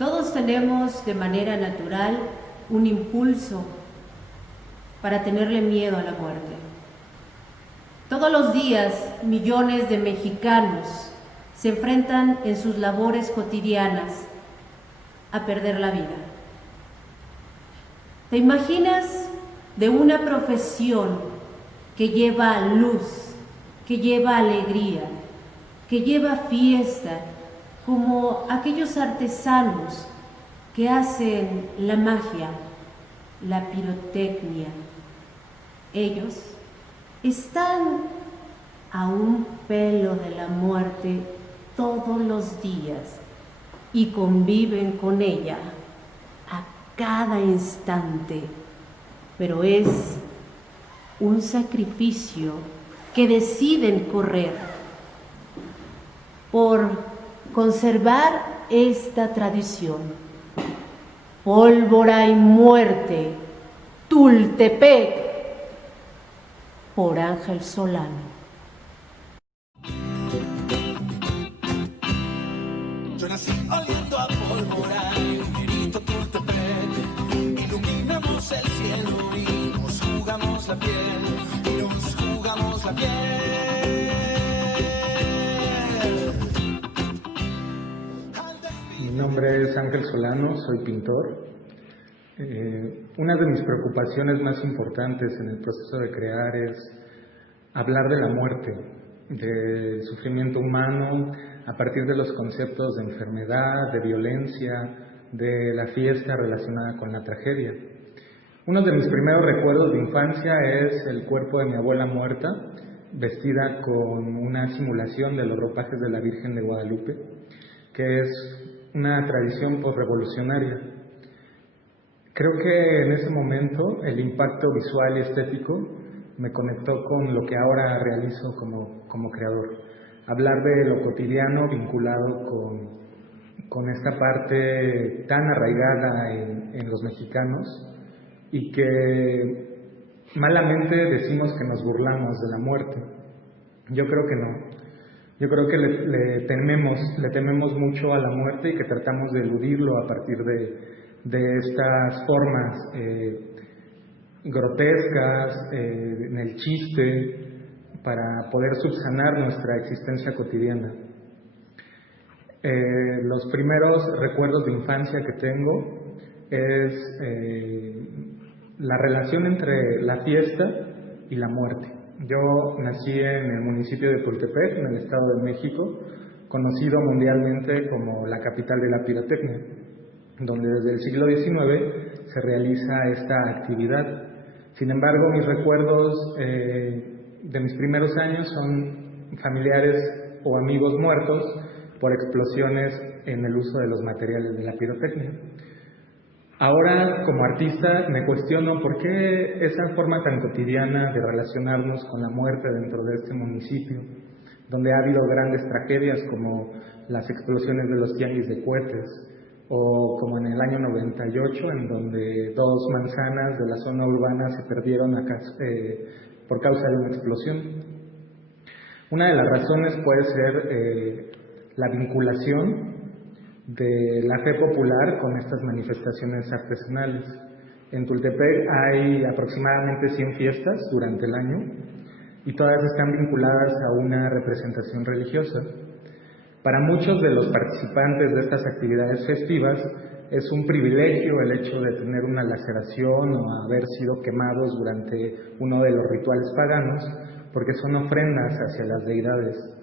Todos tenemos de manera natural un impulso para tenerle miedo a la muerte. Todos los días millones de mexicanos se enfrentan en sus labores cotidianas a perder la vida. ¿Te imaginas de una profesión que lleva luz, que lleva alegría, que lleva fiesta, como aquellos artesanos que hacen la magia, la pirotecnia? Ellos están a un pelo de la muerte todos los días y conviven con ella a cada instante, pero es un sacrificio que deciden correr por conservar esta tradición. Pólvora y muerte, Tultepec, por Ángel Solano. Yo nací oliendo a pólvora en Merito Tultepec. Iluminamos el cielo y nos jugamos la piel, y nos jugamos la piel. Mi nombre es Ángel Solano, soy pintor. Una de mis preocupaciones más importantes en el proceso de crear es hablar de la muerte, del sufrimiento humano, a partir de los conceptos de enfermedad, de violencia, de la fiesta relacionada con la tragedia. Uno de mis primeros recuerdos de infancia es el cuerpo de mi abuela muerta, vestida con una simulación de los ropajes de la Virgen de Guadalupe, que es una tradición posrevolucionaria. Creo que en ese momento el impacto visual y estético me conectó con lo que ahora realizo como creador. Hablar de lo cotidiano vinculado con esta parte tan arraigada en los mexicanos y que malamente decimos que nos burlamos de la muerte. Yo creo que no. Yo creo que le tememos mucho a la muerte y que tratamos de eludirlo a partir de estas formas grotescas, en el chiste, para poder subsanar nuestra existencia cotidiana. Los primeros recuerdos de infancia que tengo es la relación entre la fiesta y la muerte. Yo nací en el municipio de Tultepec, en el Estado de México, conocido mundialmente como la capital de la pirotecnia, donde desde el siglo XIX se realiza esta actividad. Sin embargo, mis recuerdos de mis primeros años son familiares o amigos muertos por explosiones en el uso de los materiales de la pirotecnia. Ahora, como artista, me cuestiono por qué esa forma tan cotidiana de relacionarnos con la muerte dentro de este municipio, donde ha habido grandes tragedias como las explosiones de los tianguis de cohetes, o como en el año 98, en donde 2 manzanas de la zona urbana se perdieron por causa de una explosión. Una de las razones puede ser la vinculación de la fe popular con estas manifestaciones artesanales. En Tultepec hay aproximadamente 100 fiestas durante el año y todas están vinculadas a una representación religiosa. Para muchos de los participantes de estas actividades festivas es un privilegio el hecho de tener una laceración o haber sido quemados durante uno de los rituales paganos, porque son ofrendas hacia las deidades.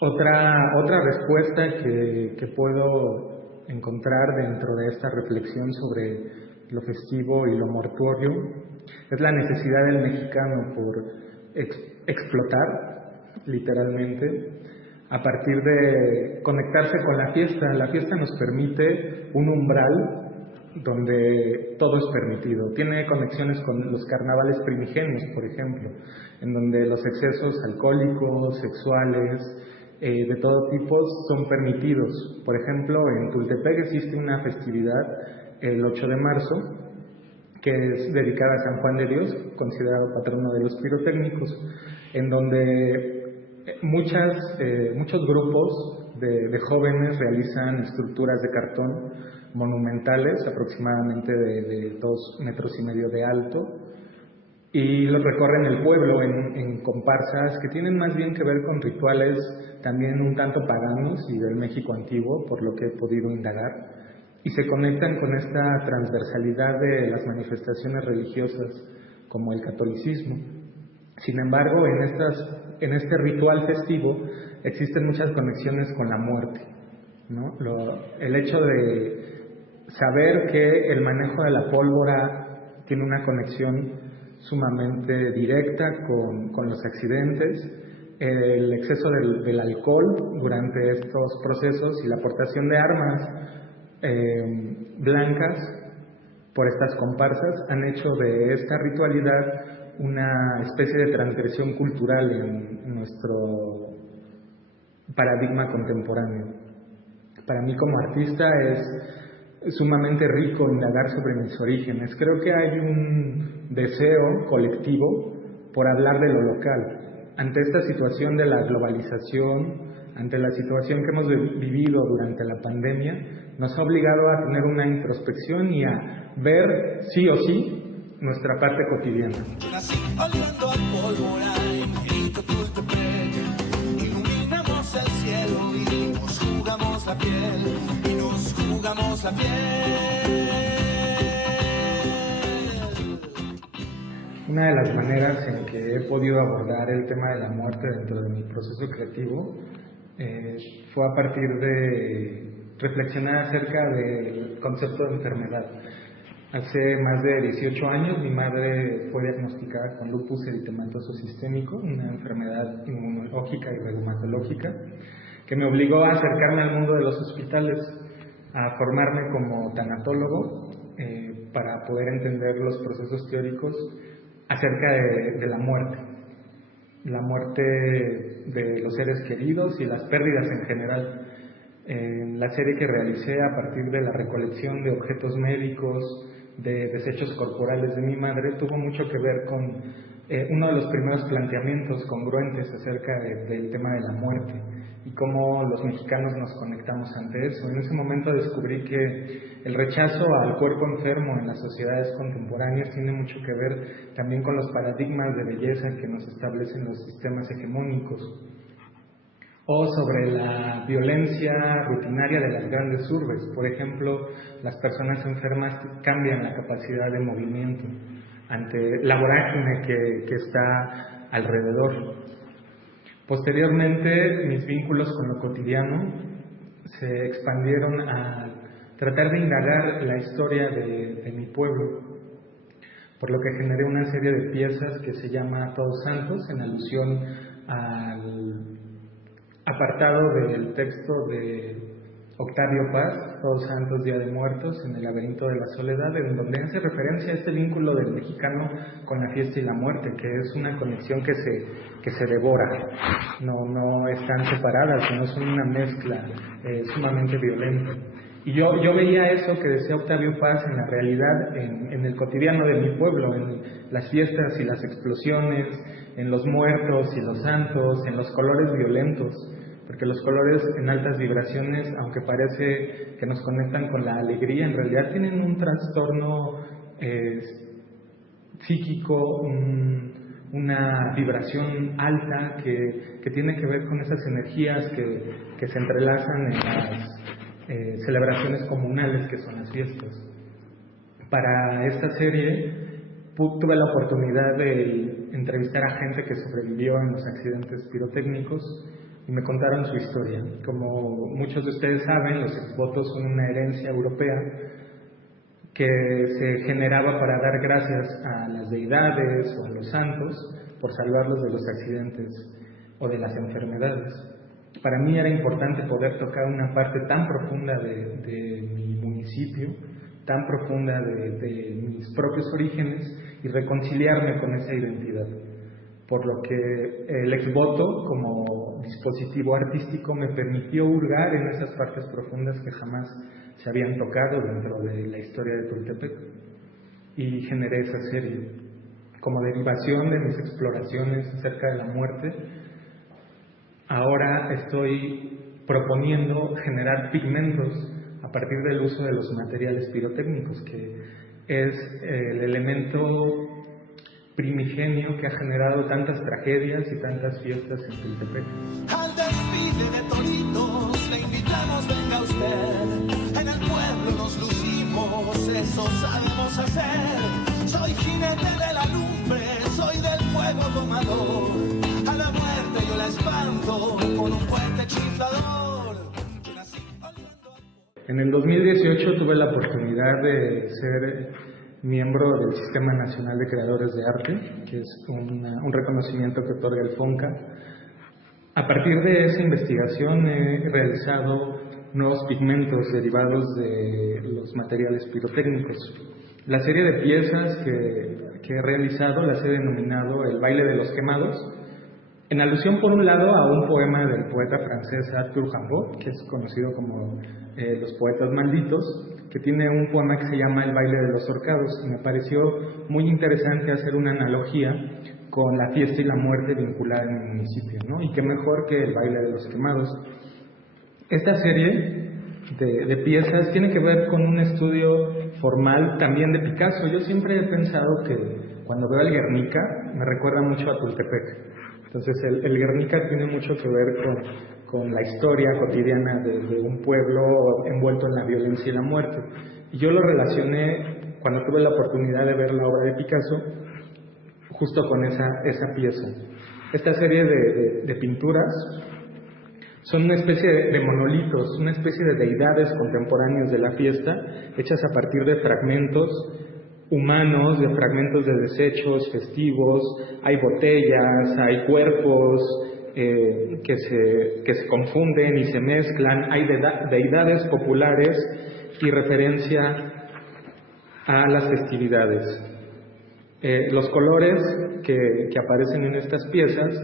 Otra respuesta que puedo encontrar dentro de esta reflexión sobre lo festivo y lo mortuorio es la necesidad del mexicano por explotar, literalmente, a partir de conectarse con la fiesta. La fiesta nos permite un umbral donde todo es permitido. Tiene conexiones con los carnavales primigenios, por ejemplo, en donde los excesos alcohólicos, sexuales, de todo tipo son permitidos. Por ejemplo, en Tultepec existe una festividad el 8 de marzo que es dedicada a San Juan de Dios, considerado patrono de los pirotécnicos, en donde muchos grupos de jóvenes realizan estructuras de cartón monumentales, aproximadamente de 2,5 metros de alto, y los recorren el pueblo en comparsas que tienen más bien que ver con rituales también un tanto paganos y del México antiguo, por lo que he podido indagar, y se conectan con esta transversalidad de las manifestaciones religiosas como el catolicismo. Sin embargo, en este ritual festivo existen muchas conexiones con la muerte, ¿no? El hecho de saber que el manejo de la pólvora tiene una conexión sumamente directa con los accidentes, el exceso del alcohol durante estos procesos y la aportación de armas blancas por estas comparsas han hecho de esta ritualidad una especie de transgresión cultural en nuestro paradigma contemporáneo. Para mí como artista es sumamente rico indagar sobre mis orígenes. Creo que hay un deseo colectivo por hablar de lo local. Ante esta situación de la globalización, ante la situación que hemos vivido durante la pandemia, nos ha obligado a tener una introspección y a ver, sí o sí, nuestra parte cotidiana. Nací oliendo a pólvora en Mérito Tultepec. Iluminamos el cielo y nos jugamos la piel. Y nos jugamos la piel. Una de las maneras en que he podido abordar el tema de la muerte dentro de mi proceso creativo fue a partir de reflexionar acerca del concepto de enfermedad. Hace más de 18 años mi madre fue diagnosticada con lupus eritematoso sistémico, una enfermedad inmunológica y reumatológica, que me obligó a acercarme al mundo de los hospitales, a formarme como tanatólogo para poder entender los procesos teóricos acerca de la muerte de los seres queridos y las pérdidas en general. En la serie que realicé a partir de la recolección de objetos médicos, de desechos corporales de mi madre, tuvo mucho que ver con uno de los primeros planteamientos congruentes acerca del tema de la muerte y cómo los mexicanos nos conectamos ante eso. En ese momento descubrí que el rechazo al cuerpo enfermo en las sociedades contemporáneas tiene mucho que ver también con los paradigmas de belleza que nos establecen los sistemas hegemónicos, o sobre la violencia rutinaria de las grandes urbes. Por ejemplo, las personas enfermas cambian la capacidad de movimiento ante la vorágine que está alrededor. Posteriormente, mis vínculos con lo cotidiano se expandieron a tratar de indagar la historia de mi pueblo, por lo que generé una serie de piezas que se llama Todos Santos, en alusión al apartado del texto de Octavio Paz, Todos Santos, Día de Muertos, en el laberinto de la soledad, en donde hace referencia a este vínculo del mexicano con la fiesta y la muerte, que es una conexión que se devora, no están separadas, sino son una mezcla sumamente violenta. Y yo veía eso que decía Octavio Paz en la realidad, en el cotidiano de mi pueblo, en las fiestas y las explosiones, en los muertos y los santos, en los colores violentos, porque los colores en altas vibraciones, aunque parece que nos conectan con la alegría, en realidad tienen un trastorno psíquico, una vibración alta que tiene que ver con esas energías que se entrelazan en las celebraciones comunales que son las fiestas. Para esta serie tuve la oportunidad de entrevistar a gente que sobrevivió en los accidentes pirotécnicos y me contaron su historia. Como muchos de ustedes saben, los exvotos son una herencia europea que se generaba para dar gracias a las deidades o a los santos por salvarlos de los accidentes o de las enfermedades. Para mí era importante poder tocar una parte tan profunda de mi municipio, tan profunda de mis propios orígenes y reconciliarme con esa identidad. Por lo que el exvoto, como dispositivo artístico, me permitió hurgar en esas partes profundas que jamás se habían tocado dentro de la historia de Tultepec. Y generé esa serie. Como derivación de mis exploraciones acerca de la muerte, ahora estoy proponiendo generar pigmentos a partir del uso de los materiales pirotécnicos, que es el elemento primigenio que ha generado tantas tragedias y tantas fiestas en Tultepec. Al desfile de toritos le invitamos, venga usted. En el pueblo nos lucimos, eso sabemos hacer. Soy jinete de la lumbre, soy del fuego domador. A la muerte yo la espanto con un fuerte chiflador. Yo nací oliendo a... En el 2018 tuve la oportunidad de ser miembro del Sistema Nacional de Creadores de Arte, que es un reconocimiento que otorga el FONCA. A partir de esa investigación he realizado nuevos pigmentos derivados de los materiales pirotécnicos. La serie de piezas que he realizado las he denominado El baile de los quemados, en alusión por un lado a un poema del poeta francés Arthur Rimbaud, que es conocido como Los poetas malditos, que tiene un poema que se llama El baile de los ahorcados, y me pareció muy interesante hacer una analogía con la fiesta y la muerte vinculada en mi municipio, ¿no? Y qué mejor que el baile de los quemados. Esta serie de piezas tiene que ver con un estudio formal también de Picasso. Yo siempre he pensado que cuando veo el Guernica me recuerda mucho a Tultepec. Entonces el Guernica tiene mucho que ver con la historia cotidiana de un pueblo envuelto en la violencia y la muerte. Y yo lo relacioné, cuando tuve la oportunidad de ver la obra de Picasso, justo con esa pieza. Esta serie de pinturas son una especie de monolitos, una especie de deidades contemporáneos de la fiesta, hechas a partir de fragmentos humanos, de fragmentos de desechos festivos. Hay botellas, hay cuerpos que se confunden y se mezclan, hay deidades populares y referencia a las festividades. Los colores que aparecen en estas piezas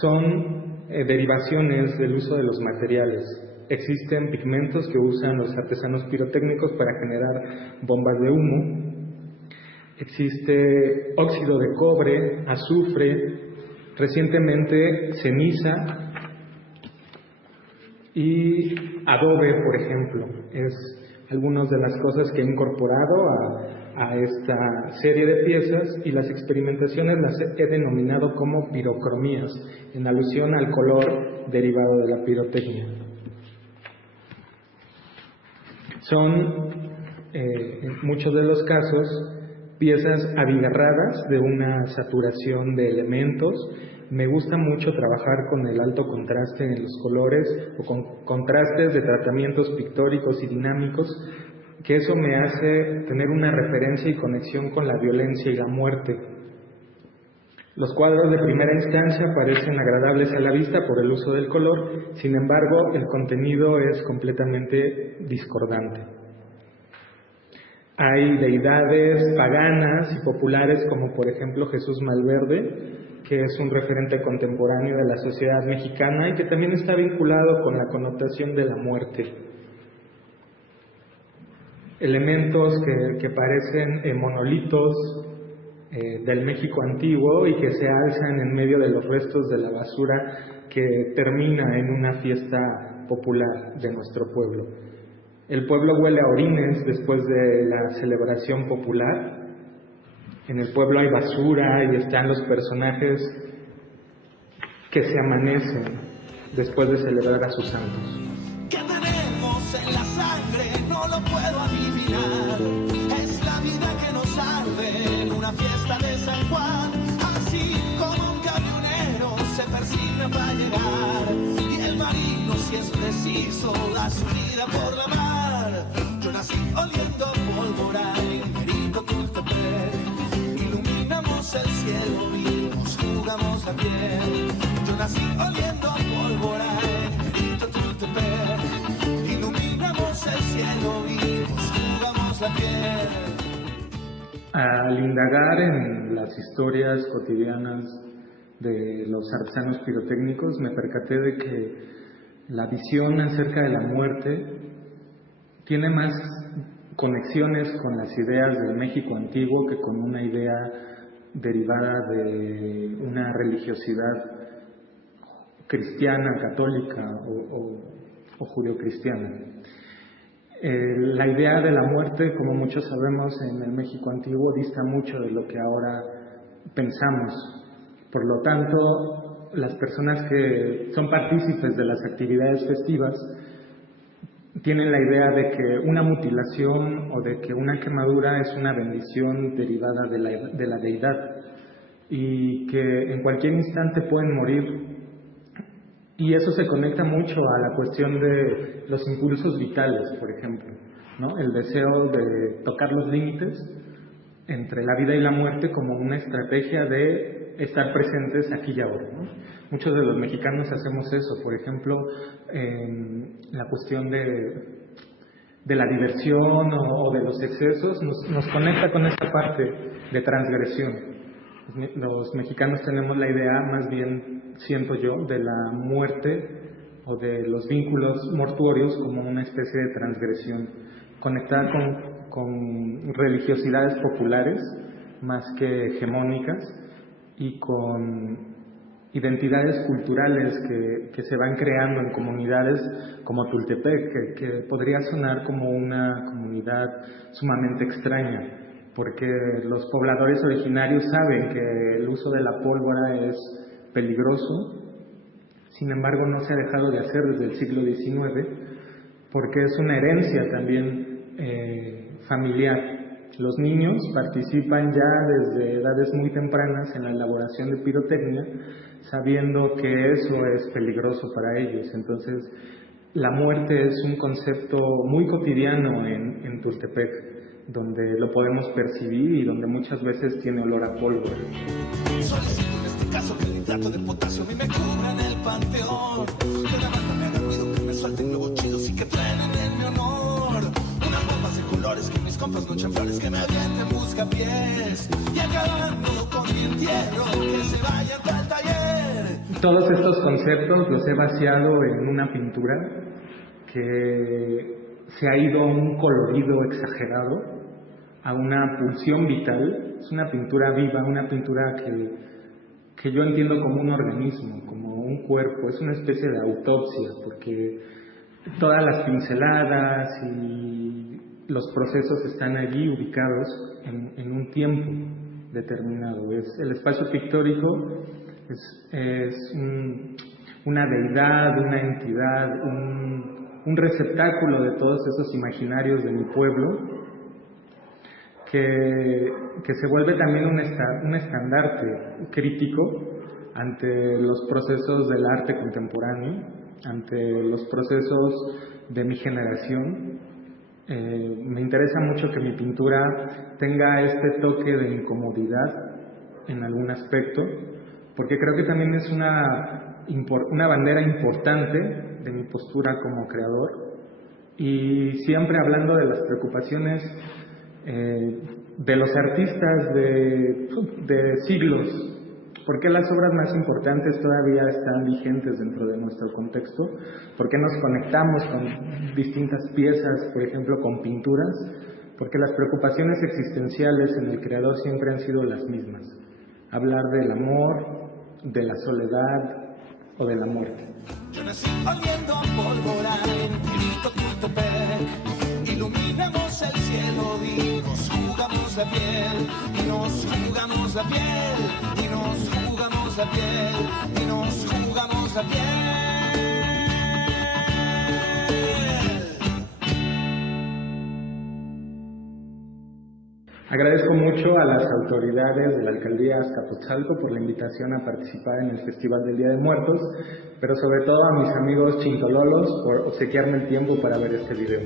son derivaciones del uso de los materiales. Existen pigmentos que usan los artesanos pirotécnicos para generar bombas de humo. Existe óxido de cobre, azufre, recientemente ceniza y adobe, por ejemplo. Es algunas de las cosas que he incorporado a esta serie de piezas, y las experimentaciones las he denominado como pirocromías, en alusión al color derivado de la pirotecnia. Son, en muchos de los casos, piezas abigarradas de una saturación de elementos. Me gusta mucho trabajar con el alto contraste en los colores o con contrastes de tratamientos pictóricos y dinámicos, que eso me hace tener una referencia y conexión con la violencia y la muerte. Los cuadros de primera instancia parecen agradables a la vista por el uso del color, sin embargo, el contenido es completamente discordante. Hay deidades paganas y populares, como por ejemplo Jesús Malverde, que es un referente contemporáneo de la sociedad mexicana y que también está vinculado con la connotación de la muerte. Elementos que parecen monolitos del México antiguo y que se alzan en medio de los restos de la basura que termina en una fiesta popular de nuestro pueblo. El pueblo huele a orines después de la celebración popular. En el pueblo hay basura y están los personajes que se amanecen después de celebrar a sus santos. ¿Qué tenemos en la sangre? No lo puedo adivinar. Es la vida que nos arde en una fiesta de San Juan. Así como un camionero se persigna para llegar, y el marino, si es preciso, da su vida por la mar. Yo nací oliendo pólvora en Merito Tultepec. Iluminamos el cielo y nos jugamos la piel. Yo nací oliendo pólvora en Merito Tultepec. Iluminamos el cielo y nos jugamos la piel. Al indagar en las historias cotidianas de los artesanos pirotécnicos, me percaté de que la visión acerca de la muerte tiene más conexiones con las ideas del México antiguo que con una idea derivada de una religiosidad cristiana, católica o judeocristiana. La idea de la muerte, como muchos sabemos, en el México antiguo dista mucho de lo que ahora pensamos. Por lo tanto, las personas que son partícipes de las actividades festivas tienen la idea de que una mutilación o de que una quemadura es una bendición derivada de la deidad y que en cualquier instante pueden morir. Y eso se conecta mucho a la cuestión de los impulsos vitales, por ejemplo, ¿no? El deseo de tocar los límites entre la vida y la muerte como una estrategia de estar presentes aquí y ahora, ¿no? Muchos de los mexicanos hacemos eso, por ejemplo, la cuestión de la diversión o de los excesos nos conecta con esta parte de transgresión. Los mexicanos tenemos la idea, más bien siento yo, de la muerte o de los vínculos mortuorios como una especie de transgresión, conectada con religiosidades populares más que hegemónicas y con identidades culturales que se van creando en comunidades como Tultepec, que podría sonar como una comunidad sumamente extraña, porque los pobladores originarios saben que el uso de la pólvora es peligroso. Sin embargo, no se ha dejado de hacer desde el siglo XIX, porque es una herencia también familiar. Los niños participan ya desde edades muy tempranas en la elaboración de pirotecnia, sabiendo que eso es peligroso para ellos. Entonces, la muerte es un concepto muy cotidiano en Tultepec, donde lo podemos percibir y donde muchas veces tiene olor a pólvora. Solicito en este caso que el nitrato de potasio a mí me cubra en el panteón. Que la banda me haga ruido, que me suelten globos chidos y que truenen en mi honor. Unas bombas de colores, que mis compas no echen flores, que me avienten buscapiés. Y acabando con mi entierro, que se vayan al taller. Todos estos conceptos los he vaciado en una pintura que se ha ido a un colorido exagerado, a una pulsión vital. Es una pintura viva, una pintura que yo entiendo como un organismo, como un cuerpo. Es una especie de autopsia, porque todas las pinceladas y los procesos están allí ubicados en un tiempo determinado. El espacio pictórico es una deidad, una entidad, un receptáculo de todos esos imaginarios de mi pueblo, que se vuelve también un estandarte crítico ante los procesos del arte contemporáneo, ante los procesos de mi generación. Me interesa mucho que mi pintura tenga este toque de incomodidad en algún aspecto, porque creo que también es una bandera importante de mi postura como creador, y siempre hablando de las preocupaciones de los artistas de siglos. ¿Por qué las obras más importantes todavía están vigentes dentro de nuestro contexto? ¿Por qué nos conectamos con distintas piezas, por ejemplo, con pinturas? Porque las preocupaciones existenciales en el creador siempre han sido las mismas. Hablar del amor, de la soledad o de la muerte. Yo nací oliendo a pólvora en Grito Tultepec. Iluminamos el cielo y nos jugamos la piel. Y nos jugamos la piel. Y nos jugamos la piel. Y nos jugamos la piel. Agradezco mucho a las autoridades de la Alcaldía Azcapotzalco por la invitación a participar en el Festival del Día de Muertos, pero sobre todo a mis amigos chintololos por obsequiarme el tiempo para ver este video.